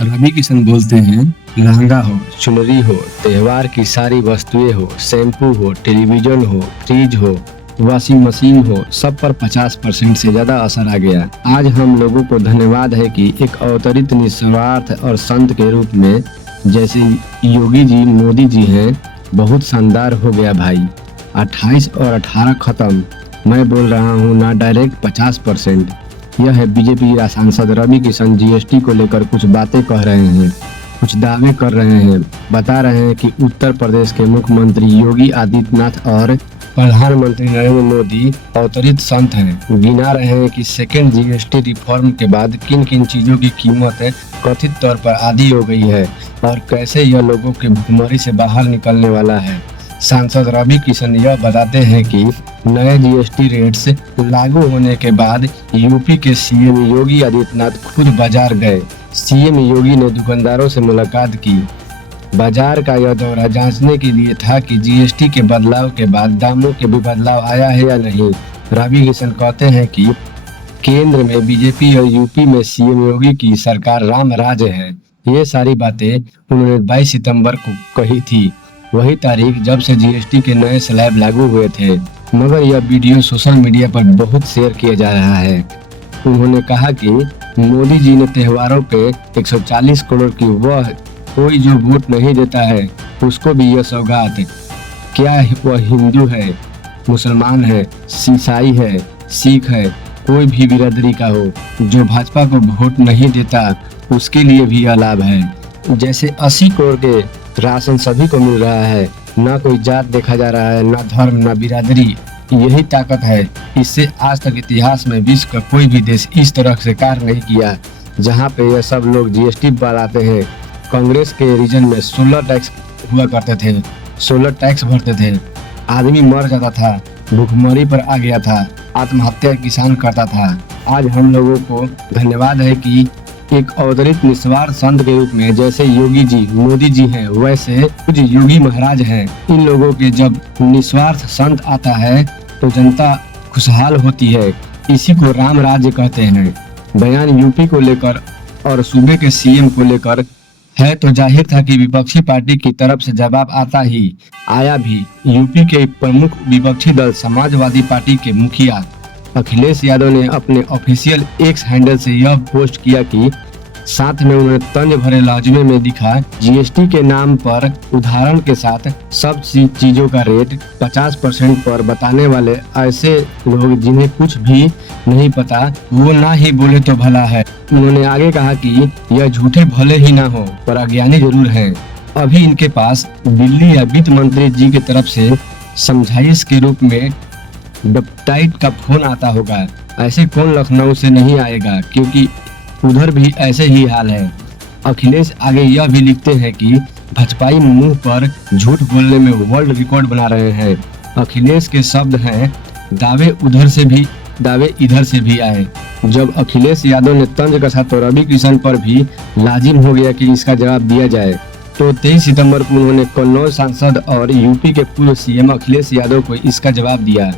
रवि किशन बोलते हैं, लहंगा हो, चुनरी हो, त्योहार की सारी वस्तुएं हो, शैम्पू हो, टेलीविजन हो, फ्रिज हो, वॉशिंग मशीन हो, सब पर 50% से ज्यादा असर आ गया। आज हम लोगों को धन्यवाद है कि एक अवतरित निस्वार्थ और संत के रूप में जैसे योगी जी, मोदी जी हैं, बहुत शानदार हो गया भाई। 28 और 18 खत्म। मैं बोल रहा हूँ ना, डायरेक्ट 50%। यह है बीजेपी सांसद रवि किशन जीएसटी को लेकर कुछ बातें कह रहे हैं, कुछ दावे कर रहे हैं। बता रहे हैं कि उत्तर प्रदेश के मुख्यमंत्री योगी आदित्यनाथ और प्रधानमंत्री नरेंद्र मोदी अवतरित संत हैं। गिना रहे हैं कि सेकेंड जीएसटी रिफॉर्म के बाद किन किन चीजों की कीमत कथित तौर पर आधी हो गई है और कैसे यह लोगों के भुखमरी से बाहर निकलने वाला है। सांसद रवि किशन यह बताते हैं कि नए जीएसटी रेट्स लागू होने के बाद यूपी के सीएम योगी आदित्यनाथ खुद बाजार गए। सीएम योगी ने दुकानदारों से मुलाकात की। बाजार का यह दौरा जांचने के लिए था कि जीएसटी के बदलाव के बाद दामों के भी बदलाव आया है या नहीं। रवि किशन कहते हैं कि केंद्र में बीजेपी और यूपी में सीएम योगी की सरकार राम राज है। ये सारी बातें उन्होंने 22 सितंबर को कही थी, वही तारीख जब से जीएसटी के नए स्लैब लागू हुए थे। मगर यह वीडियो सोशल मीडिया पर बहुत शेयर किया जा रहा है। उन्होंने कहा कि मोदी जी ने त्योहारों पे 140 करोड़ की, वह कोई जो वोट नहीं देता है उसको भी यह सौगात। क्या वह हिंदू है, मुसलमान है, ईसाई है, सिख है, कोई भी बिरादरी का हो, जो भाजपा को वोट नहीं देता उसके लिए भी यह लाभ है। जैसे 80 करोड़ के राशन सभी को मिल रहा है, ना कोई जात देखा जा रहा है, ना धर्म, ना बिरादरी। यही ताकत है। इससे आज तक इतिहास में विश्व का कोई भी देश इस तरह से कार्य नहीं किया, जहां पे यह सब लोग जीएसटी बढ़ाते हैं। कांग्रेस के रीजन में 16 टैक्स हुआ करते थे, 16 टैक्स भरते थे, आदमी मर जाता था, भूखमरी पर आ गया था, आत्महत्या किसान करता था। आज हम लोगों को धन्यवाद है कि एक अवतरित निस्वार्थ संत के रूप में जैसे योगी जी, मोदी जी हैं, वैसे कुछ योगी महाराज हैं। इन लोगों के जब निस्वार्थ संत आता है तो जनता खुशहाल होती है। इसी को राम राज्य कहते हैं। बयान यूपी को लेकर और सूबे के सीएम को लेकर है तो जाहिर था कि विपक्षी पार्टी की तरफ से जवाब आया भी। यूपी के प्रमुख विपक्षी दल समाजवादी पार्टी के मुखिया अखिलेश यादव ने अपने ऑफिशियल एक्स हैंडल से यह पोस्ट किया कि साथ में उन्होंने तंज भरे लहजे में दिखा, जीएसटी के नाम पर उदाहरण के साथ सब चीजों का रेट 50% पर बताने वाले ऐसे लोग जिन्हें कुछ भी नहीं पता, वो ना ही बोले तो भला है। उन्होंने आगे कहा कि यह झूठे भले ही ना हो पर अज्ञानी जरूर हैं। अभी इनके पास दिल्ली या वित्त मंत्री जी की तरफ से समझाइश के रूप में वेबसाइट का फोन आता होगा। ऐसे कौन लखनऊ से नहीं आएगा, क्योंकि उधर भी ऐसे ही हाल है। अखिलेश आगे यह भी लिखते हैं कि भाजपाई मुंह पर झूठ बोलने में वर्ल्ड रिकॉर्ड बना रहे हैं। अखिलेश के शब्द हैं, दावे उधर से भी, दावे इधर से भी आए। जब अखिलेश यादव ने तंज कसा तो रवि किशन पर भी लाजिम हो गया कि इसका जवाब दिया जाए। तो 23 सितंबर को उन्होंने कन्नौज सांसद और यूपी के पूर्व सीएम अखिलेश यादव को इसका जवाब दिया।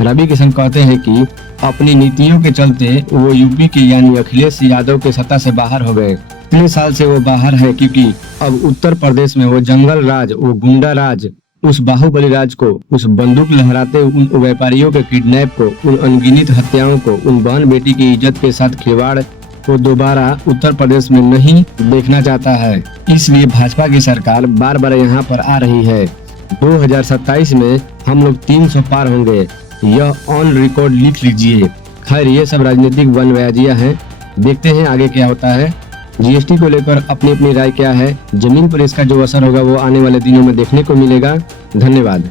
रवि किशन कहते हैं कि अपनी नीतियों के चलते वो यूपी के यानी अखिलेश यादव के सत्ता से बाहर हो गए। इतने साल से वो बाहर है क्योंकि अब उत्तर प्रदेश में वो जंगल राज, वो गुंडा राज, उस बाहुबली राज को, उस बंदूक लहराते उन व्यापारियों के किडनैप को, उन अनगिनत हत्याओं को, उन बहन बेटी की इज्जत के साथ खिलवाड़ को दोबारा उत्तर प्रदेश में नहीं देखना चाहता है। इसलिए भाजपा की सरकार बार बार यहाँ पर आ रही है। 2027 में हम लोग 300 पार होंगे, यह ऑन रिकॉर्ड लिख लीजिए। खैर, ये सब राजनीतिक बयानबाजियां हैं, देखते हैं आगे क्या होता है। जीएसटी को लेकर अपनी अपनी राय क्या है, जमीन पर इसका जो असर होगा वो आने वाले दिनों में देखने को मिलेगा। धन्यवाद।